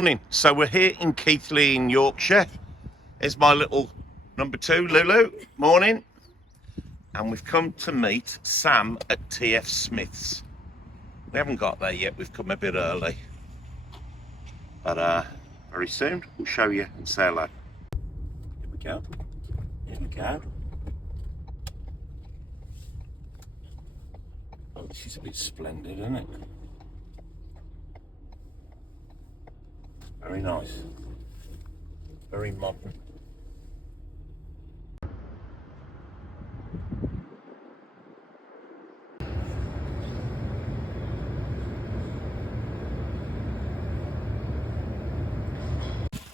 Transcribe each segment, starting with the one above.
Morning. So we're here in Keighley in Yorkshire. Here's my little number 2, Lulu. Morning. And we've come to meet Sam at TF Smith's. We haven't got there yet, we've come a bit early. But very soon we'll show you and say hello. Here we go. Here we go. Oh, this is a bit splendid, isn't it? Very nice. Very modern.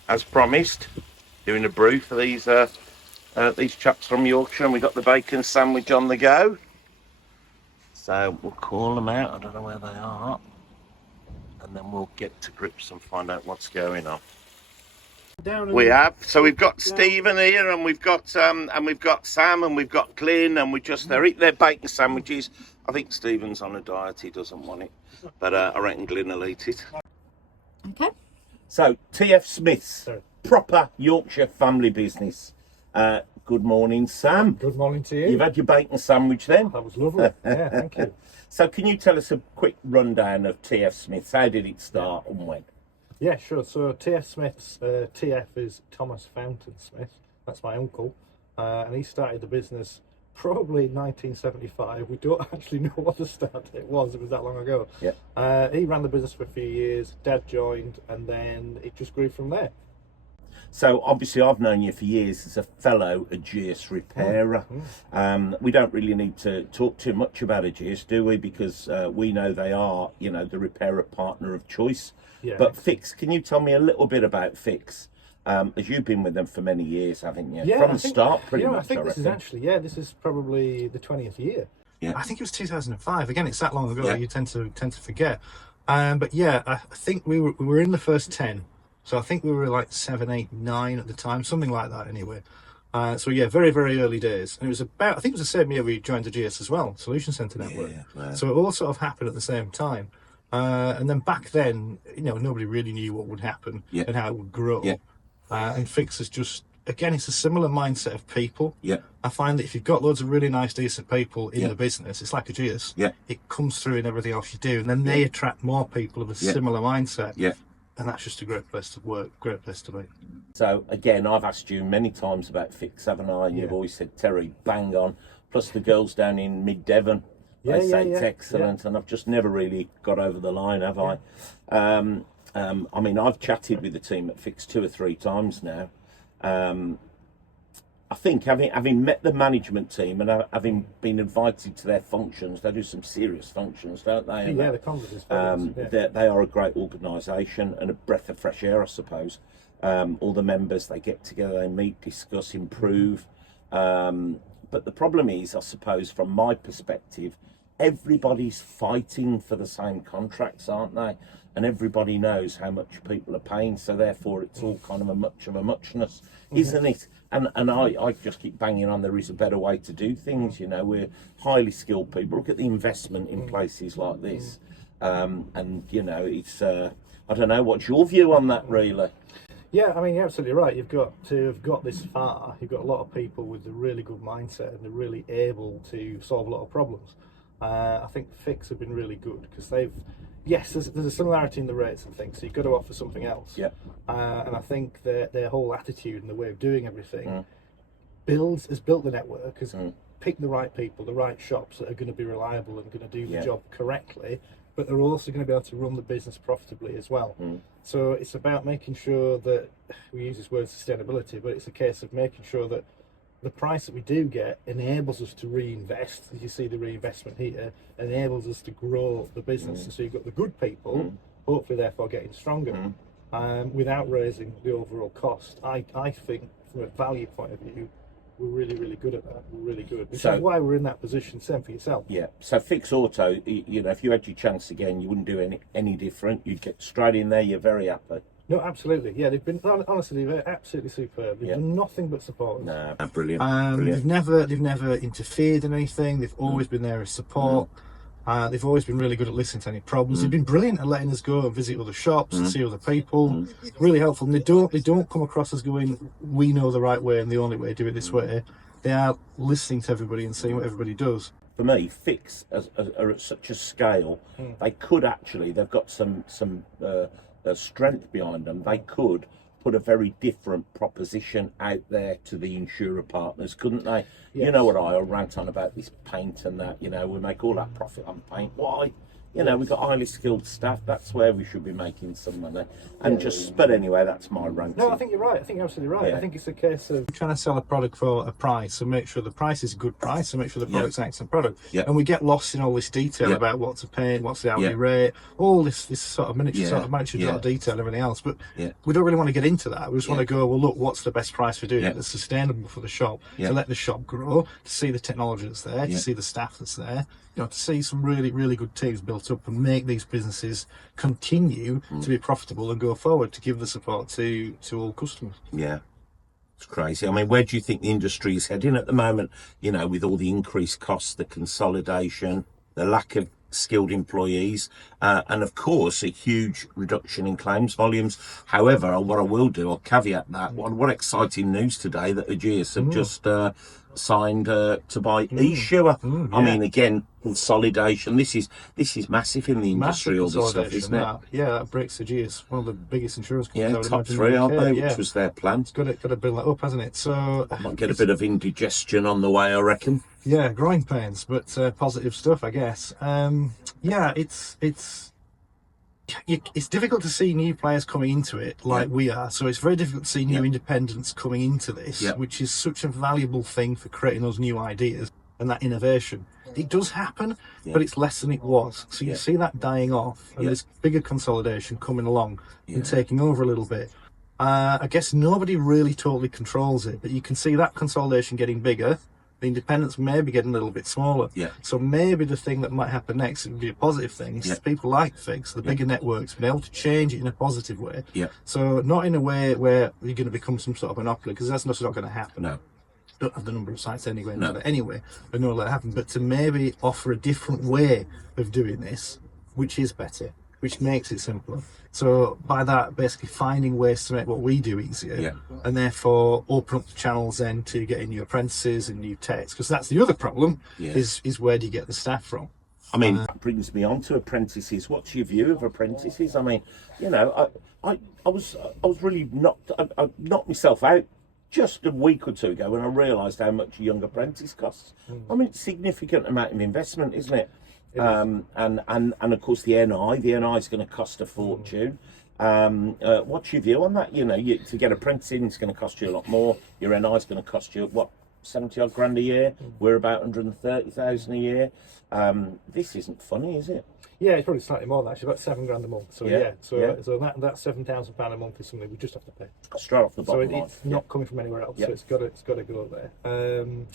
As promised, doing a brew for these chaps from Yorkshire, and we got the bacon sandwich on the go. So we'll call them out. I don't know where they are, and then we'll get to grips and find out what's going on. We have. So we've got Stephen here, and we've got Sam, and we've got Glyn, and they're eating their bacon sandwiches. I think Stephen's on a diet; he doesn't want it, but I reckon Glyn will eat it. Okay. So TF Smith's, proper Yorkshire family business. Good morning, Sam. Good morning to you. You've had your bacon sandwich then? That was lovely. Yeah, thank you. So can you tell us a quick rundown of TF Smith's? How did it start and when? Yeah, sure. So TF Smith's, TF is Thomas Fountain Smith. That's my uncle. And he started the business probably in 1975. We don't actually know what the start date was. It was that long ago. Yeah. He ran the business for a few years. Dad joined, and then it just grew from there. So obviously I've known you for years as a fellow Ageas repairer. We don't really need to talk too much about Ageas, do we? Because we know they are, the repairer partner of choice. Yeah. But Fix, can you tell me a little bit about Fix? As you've been with them for many years, haven't you? Yeah, From the start, pretty much. I think this is actually, this is probably the 20th year. Yeah. I think it was 2005. Again, it's that long ago. Yeah. You tend to forget. But yeah, I think we were in the first 10. So I think we were like 7, 8, 9 at the time, something like that anyway. So yeah, very, very early days. And it was I think it was the same year we joined the GS as well, Solution Centre Network. Yeah. So it all sort of happened at the same time. And then back then, nobody really knew what would happen and how it would grow. Yeah. And Fix is just, again, it's a similar mindset of people. Yeah. I find that if you've got loads of really nice, decent people in the business, it's like a GS. Yeah. It comes through in everything else you do. And then they attract more people of a similar mindset. Yeah. And that's just a great place to work, great place to be. So again, I've asked you many times about Fix, haven't I? And you've always said, Terry, bang on. Plus the girls down in mid-Devon, they say it's excellent. And I've just never really got over the line, have I? I mean, I've chatted with the team at Fix 2 or 3 times now. I think having met the management team and having been invited to their functions, they do some serious functions, don't they? And the conference is they are a great organisation and a breath of fresh air, I suppose. All the members, they get together, they meet, discuss, improve. But the problem is, I suppose, from my perspective, everybody's fighting for the same contracts, aren't they? And everybody knows how much people are paying, so therefore it's all kind of a muchness, isn't it? And I just keep banging on, there is a better way to do things, we're highly skilled people. Look at the investment in places like this. It's, I don't know, what's your view on that, really? Yeah, I mean, you're absolutely right. You've got to have got this far. You've got a lot of people with a really good mindset and they're really able to solve a lot of problems. I think Fix have been really good because there's a similarity in the rates and things, so you've got to offer something else. Yeah. And I think their whole attitude and the way of doing everything has built the network, has picked the right people, the right shops that are going to be reliable and going to do the job correctly, but they're also going to be able to run the business profitably as well. So it's about making sure that, we use this word sustainability, but it's a case of making sure that the price that we do get enables us to reinvest. As you see the reinvestment here, enables us to grow the business. So you've got the good people, hopefully therefore getting stronger, without raising the overall cost. I think from a value point of view, we're really, really good at that. We're really good. Which is why we're in that position. Same for yourself. Yeah. So Fix Auto, if you had your chance again, you wouldn't do any different. You'd get straight in there. You're very happy. No, absolutely. Yeah, they've been honestly, they're absolutely superb. They've done nothing but support us. No, brilliant. They've never interfered in anything. They've always been there as support. They've always been really good at listening to any problems. They've been brilliant at letting us go and visit other shops and see other people. Really helpful. And they don't come across as going, we know the right way and the only way to do it this way. They are listening to everybody and seeing what everybody does. For me, Fix are at such a scale, they could actually, they've got some strength behind them. They could put a very different proposition out there to the insurer partners, couldn't they? Yes. You know what I rant on about this paint and that, you know, we make all that profit on paint. Why? You know, we've got highly skilled staff. That's where we should be making some money. And but anyway, that's my rant. No, I think you're right. I think you're absolutely right. I think it's a case of trying to sell a product for a price and make sure the price is a good price and make sure the product's an excellent product. And we get lost in all this detail about what to pay, what's the hourly rate, all this sort of miniature detail and everything else. But we don't really want to get into that. We just want to go, well, look, what's the best price for doing it that's sustainable for the shop, to let the shop grow, to see the technology that's there, to see the staff that's there. You know, to see some really, really good teams built up and make these businesses continue to be profitable and go forward, to give the support to all customers. Yeah, it's crazy. I mean, where do you think the industry is heading at the moment? You know, with all the increased costs, the consolidation, the lack of skilled employees, and of course a huge reduction in claims volumes. However, what I will do, I'll caveat that. What exciting news today that Ageas have just signed to buy Esure. I mean, again, consolidation. This is massive in the industry. All this stuff, isn't it? Yeah, that breaks Ageas, one of the biggest insurance companies. Yeah, top three, aren't they? Which was their plan. It's got to build that up, hasn't it? So might get a bit of indigestion on the way, I reckon. Yeah, growing pains, but positive stuff, I guess. It's difficult to see new players coming into it like we are. So it's very difficult to see new independents coming into this, which is such a valuable thing for creating those new ideas and that innovation. It does happen, but it's less than it was. So you see that dying off and this bigger consolidation coming along and taking over a little bit. I guess nobody really totally controls it, but you can see that consolidation getting bigger. The independents may be getting a little bit smaller. So maybe the thing that might happen next would be a positive thing. Is people like Fix, the bigger networks, being able to change it in a positive way. So not in a way where you're going to become some sort of monopoly, because that's not going to happen. No. Don't have the number of sites anyway. Anyway, I know that happen. But to maybe offer a different way of doing this, which is better, which makes it simpler. So by that, basically finding ways to make what we do easier, and therefore open up the channels then to getting new apprentices and new techs, because that's the other problem, is where do you get the staff from? I mean, that brings me on to apprentices. What's your view of apprentices? I mean, you know, I was really I knocked myself out just a week or two ago when I realised how much a young apprentice costs. I mean, it's a significant amount of investment, isn't it? And of course the NI is going to cost a fortune. What's your view on that? You know, to get apprenticing, it's going to cost you a lot more. Your NI is going to cost you what, 70 odd grand a year. We're about 130,000 a year. This isn't funny, is it? Yeah, it's probably slightly more than that. Actually, about £7 grand a month. So so that £7,000 a month is something we just have to pay straight off the bottom line. So it's not coming from anywhere else. So it's got to go there.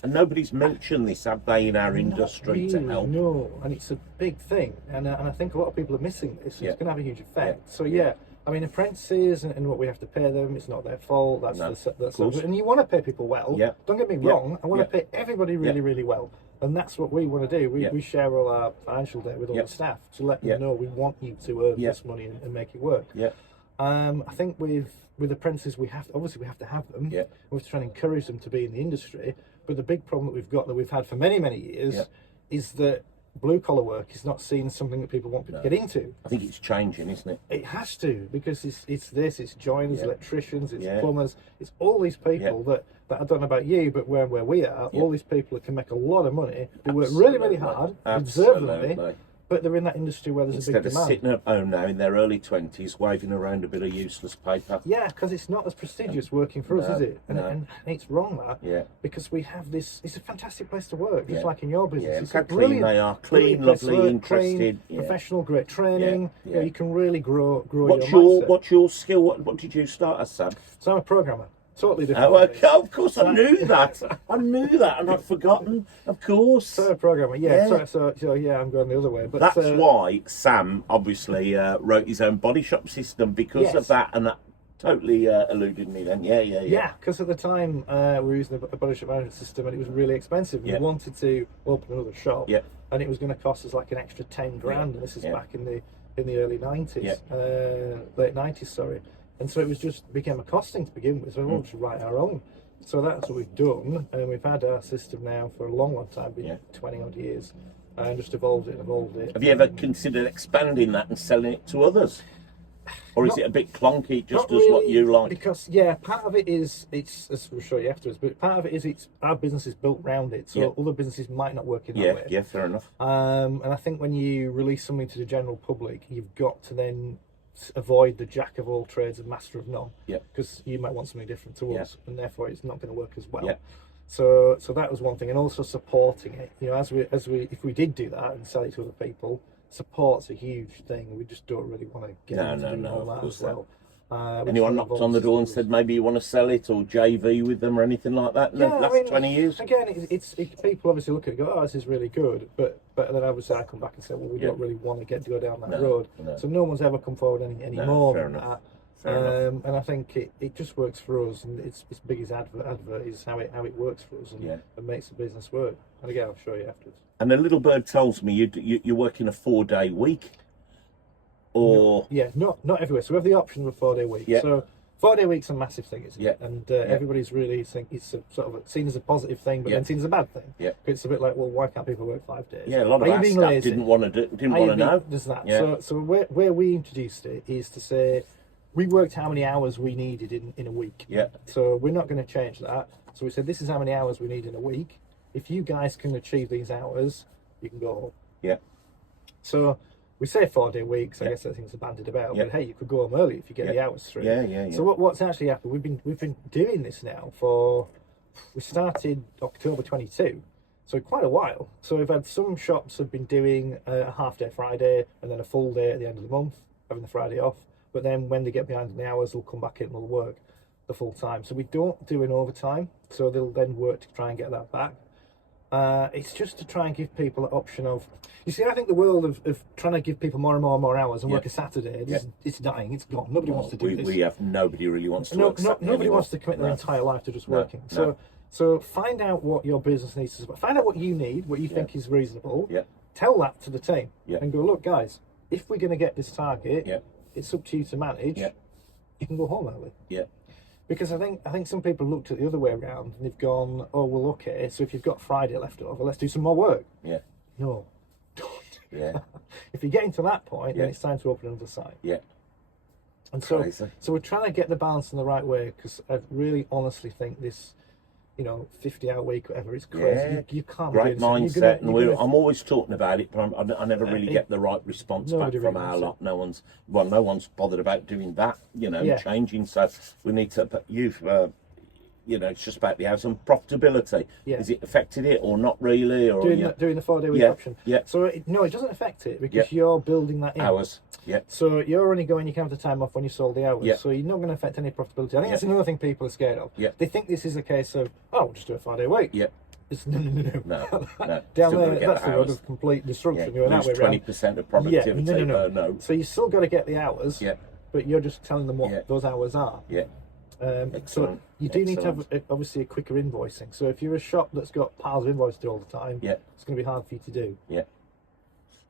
And nobody's mentioned this, have they, in our industry to help? No, and it's a big thing, and I think a lot of people are missing this. It's going to have a huge effect. So I mean, apprentices and what we have to pay them, it's not their fault. That's and you want to pay people well. Don't get me wrong. I want to pay everybody really, really well. And that's what we want to do. We share all our financial data with all the staff to let them know we want you to earn this money and make it work. I think with apprentices, we have to have them. We have to try and encourage them to be in the industry. But the big problem that we've had for many, many years is that blue collar work is not seen as something that people want to get into. I think it's changing, isn't it? It has to, because it's joiners, electricians, it's plumbers, it's all these people that I don't know about you, but where we are, all these people that can make a lot of money, they work really, really hard, deserve the money, but they're in that industry where there's a big demand. Instead of sitting at home now in their early 20s waving around a bit of useless paper. Yeah, because it's not as prestigious working for us, is it? And it's wrong, that. Because we have this, it's a fantastic place to work, just like in your business. It's how clean they are. Clean, lovely, interested. Professional, great training. You know, you can really grow What's your skill? What did you start as, Sam? So I'm a programmer. Totally different. Oh, okay, of course, I knew that. And I'd forgotten. Of course. So programmer, So I'm going the other way. But that's why Sam obviously wrote his own body shop system, because of that, and that totally eluded me then. Yeah, because at the time we were using a budget management system and it was really expensive. We wanted to open another shop, and it was going to cost us like an extra 10 grand. And this is back in the early 90s, late 90s, sorry. And so it was just became a costing to begin with. So we wanted to write our own. So that's what we've done, and we've had our system now for a long time, been 20 odd years, and just evolved it. Have you ever considered expanding that and selling it to others? Or is it a bit clunky, just as really, what you like? Because part of it is as we'll show you afterwards, but part of it is our business is built around it, so other businesses might not work in that way. Yeah, fair enough. And I think when you release something to the general public, you've got to then avoid the jack of all trades and master of none. Because you might want something different to us, and therefore it's not going to work as well. So that was one thing, and also supporting it. You know, as we if we did do that and sell it to other people. Support's a huge thing. We just don't really want to get into doing all that as well. Anyone knocked on the door and said maybe you want to sell it or JV with them or anything like that in the last 20 years? Again, it's people obviously look at it and go, oh, this is really good, but then obviously I come back and say, well, we don't really want to go down that road. So no one's ever come forward any more than that. And I think it just works for us, and its biggest advert is how it works for us and makes the business work. And again, I'll show you afterwards. And a little bird tells me you're working a 4-day week, or not everywhere. So we have the option of a 4-day week. So 4-day week's a massive thing, isn't it? And everybody's really think it's seen as a positive thing, but then seen as a bad thing. It's a bit like, well, why can't people work 5 days? Yeah, a lot of our staff didn't want to know. There's that. So where we introduced it is to say we worked how many hours we needed in a week. So we're not going to change that. So we said this is how many hours we need in a week. If you guys can achieve these hours, you can go home. So we say 4-day weeks. I guess that thing's bandied about. But hey, you could go home early if you get the hours through. So what's actually happened? We've been doing this now we started October 22, so quite a while. So we've had some shops have been doing a half-day Friday and then a full day at the end of the month, having the Friday off. But then when they get behind in the hours, they'll come back in and they'll work the full time. So we don't do an overtime. So they'll then work to try and get that back. It's just to try and give people an option of, you see, I think the world of trying to give people more and more hours and work a Saturday, it's dying, it's gone. Nobody wants to do this. Nobody really wants to work Saturday nobody anymore. wants to commit their entire life to just working. So find out what your business needs to, find out what you need, what you think is reasonable, tell that to the team and go, look guys, if we're going to get this target, it's up to you to manage, you can go home early. Because I think some people looked at the other way around and they've gone, oh, well, okay, so if you've got Friday left over, let's do some more work. No, don't. If you get into that point, then it's time to open another site. And so we're trying to get the balance in the right way, because I really honestly think this, 50-hour week, whatever, it's crazy. You can't great be doing mindset, and I'm always talking about it, but I never really get the right response back from our lot. No one's bothered about doing that, changing. So we need to. But it's just about the house and profitability. Is it affected it or not really? Or doing the 4-day week option. So it doesn't affect it because you're building that in. Hours. So you're only going, you can have the time off when you sold the hours. So you're not going to affect any profitability. I think that's another thing people are scared of. They think this is a case of, we'll just do a 4-day week. It's no. Down there, that's the road of complete destruction. You're that way around. 20% of productivity. No. So you still got to get the hours. But you're just telling them what those hours are. So you do need to have obviously a quicker invoicing. So if you're a shop that's got piles of invoices to do all the time, it's going to be hard for you to do.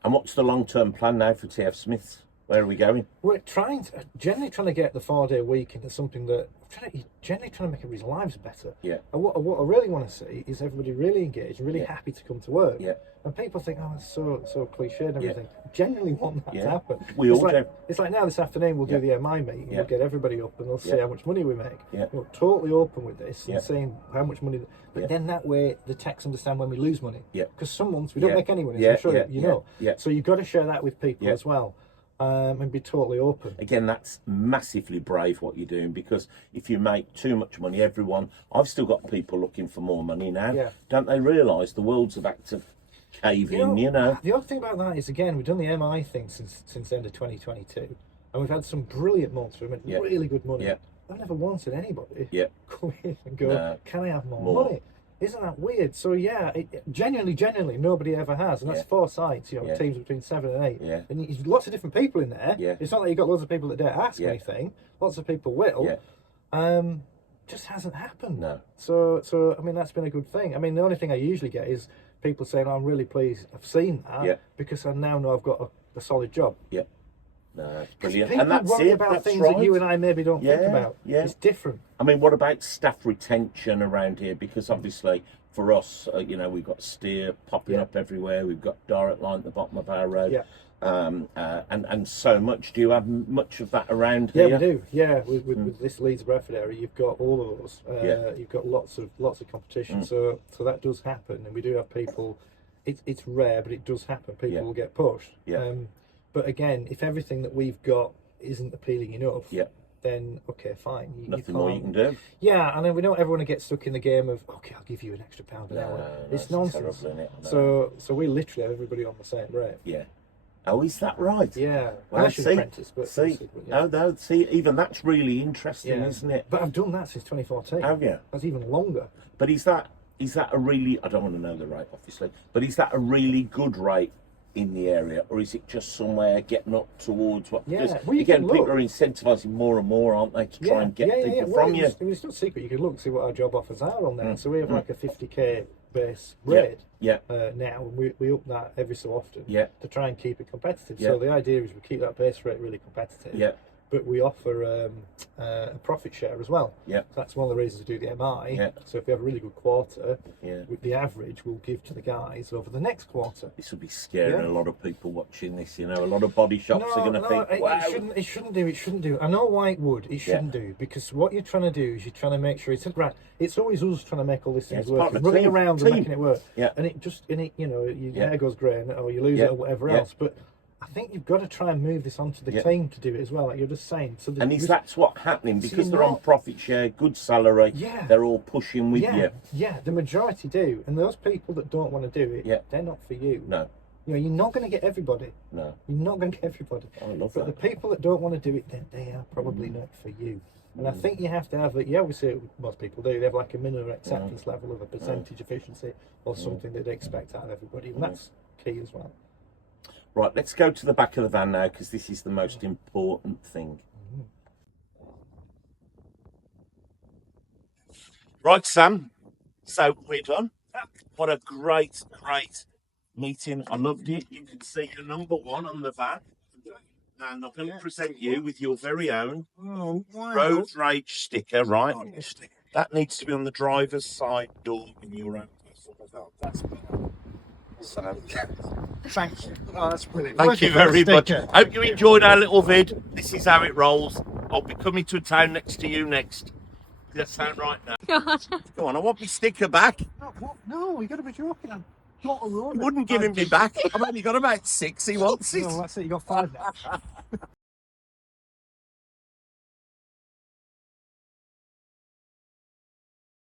And what's the long-term plan now for TF Smiths? Where are we going? We're generally trying to get the 4-day week into something that generally trying to make everybody's lives better. And what I really want to see is everybody really engaged and really happy to come to work. And people think, oh, it's so cliche and everything. Genuinely want that to happen. We all do. It's like now this afternoon we'll do the MI meeting. We'll get everybody up and they'll see how much money we make. We're totally open with this and saying how much money. But then that way the techs understand when we lose money. Because some months we don't make any money. So I'm sure you know. So you've got to share that with people as well. And be totally open. Again, that's massively brave what you're doing, because if you make too much money, I've still got people looking for more money now. Don't they realise the world's about to cave in, The other thing about that is, again, we've done the MI thing since the end of 2022, and we've had some brilliant months. We've made really good money. I've never once had anybody come in and go, can I have more money? Isn't that weird? So yeah, genuinely, nobody ever has, and that's 4 sites. You know, teams between 7 and 8, and there's lots of different people in there. It's not that you've got loads of people that don't ask anything. Lots of people will. Just hasn't happened. No. So I mean, that's been a good thing. I mean, the only thing I usually get is people saying, "I'm really pleased I've seen that because I now know I've got a solid job." Yeah. No, that's brilliant. People And that's worry it. about That's things right. that you and I maybe don't think about. Yeah. It's different. I mean, what about staff retention around here? Because obviously, for us, you know, we've got steer popping up everywhere. We've got direct line at the bottom of our road. And so much. Do you have much of that around here? Yeah, we do. Yeah, with this Leeds Bradford area, you've got all of those. You've got lots of competition. So that does happen, and we do have people. It's rare, but it does happen. People will get pushed. But again, if everything that we've got isn't appealing enough, then okay, fine. Nothing more you can do. Yeah, and then we don't ever want to get stuck in the game of okay, I'll give you an extra £1 an hour. It's nonsense. Terrible, isn't it? No. So we literally have everybody on the same rate. Yeah. Oh, is that right? Yeah. Well, I should apprentice, but no, see, even that's really interesting, isn't it? But I've done that since 2014. Have you? That's even longer. But is that a really? I don't want to know the rate, obviously. But is that a really good rate in the area, or is it just somewhere getting up towards what? Yeah, because, well, again, people are incentivising more and more, aren't they, to try and get people from you? It's not secret. You can look and see what our job offers are on there. So we have like a 50k base rate now, and we up that every so often to try and keep it competitive. So the idea is we keep that base rate really competitive. But we offer a profit share as well. So that's one of the reasons we do the MI. So if we have a really good quarter, the average we'll give to the guys over the next quarter. This will be scaring a lot of people watching this. You know, a lot of body shops are going to think, wow. It shouldn't do. I know why it would. It shouldn't do, because what you're trying to do is you're trying to make sure it's right. It's always us trying to make all these things work, running around and making it work. And it you know, your hair goes grey or you lose it or whatever else. But I think you've got to try and move this onto the team to do it as well, like you're just saying. So and is that's what's happening? Because they're on profit share, good salary, they're all pushing with you. Yeah, the majority do. And those people that don't want to do it, they're not for you. No. You know, you're not going to get everybody. No. You're not going to get everybody. I love but that. the people that don't want to do it, then they are probably not for you. And I think you have to have it. Yeah, obviously most people do. They have like a minimum acceptance level of a percentage efficiency or something that they expect out of everybody. And that's key as well. Right, let's go to the back of the van now, because this is the most important thing. Right, Sam. So we're done. What a great meeting. I loved it. You can see your number 1 on the van. And I'm going to present you with your very own Rhodes Rage sticker, right? That needs to be on the driver's side door in your own. That's better. So, Thank you. Oh, that's brilliant. Thank you very much. Hope you enjoyed our little vid. This is how it rolls. I'll be coming to a town next to you next. Does that sound right now? God. Go on, I want my sticker back. No, you got to be joking. I'm not alone. You wouldn't give him me back. I've only got about 6. He wants it. No, that's it. You got 5 now.